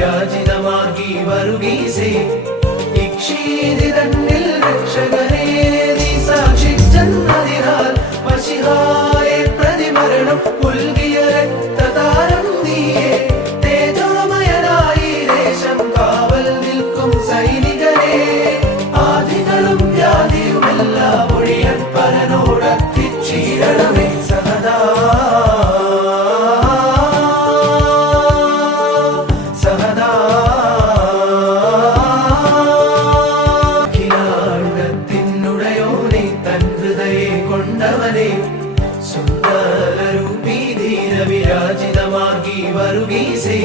വിരാജിതമാർഗി വരുകീസേ ഇക്ഷീതി തന്നിൽ രക്ഷകനേ നീ സാക്ഷിച്ചെന്നതിനാൽ മശിഹായ പ്രതിമരണം പുൽകിയ രക്തതാരം നീയേ തേജോമയനായി ദേശം കാവൽ നിൽക്കും സൈനികരെ ആദികളും വ്യാധിയുമെല്ലാം ഒഴിയൻ പരനോടത്തിച്ചീരണമേ സഹദാ സുന്ദരൂപീ ധീര വിരാജിതമാർഗി വരുകീസേ